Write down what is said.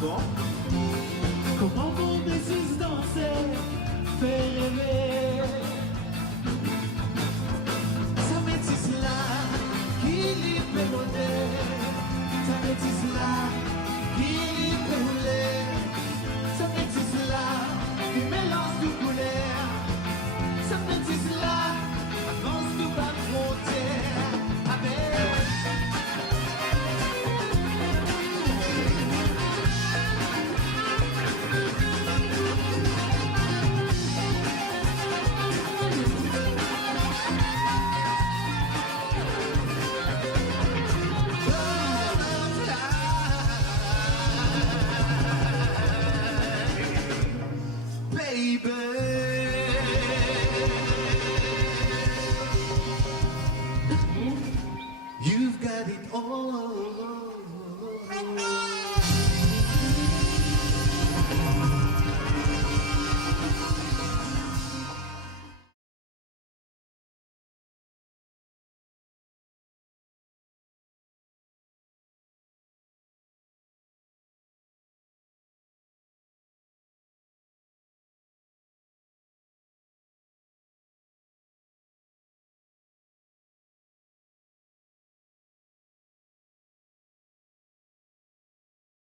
bon? Comment mon baiser danser fait rêver. Ça métisse là, qui lui fait monter. Ça métisse là, qui lui fait rouler. Ça métisse là, qui mélange de couleurs. Ça métisse là, avance tout bas frontière. You've got it all.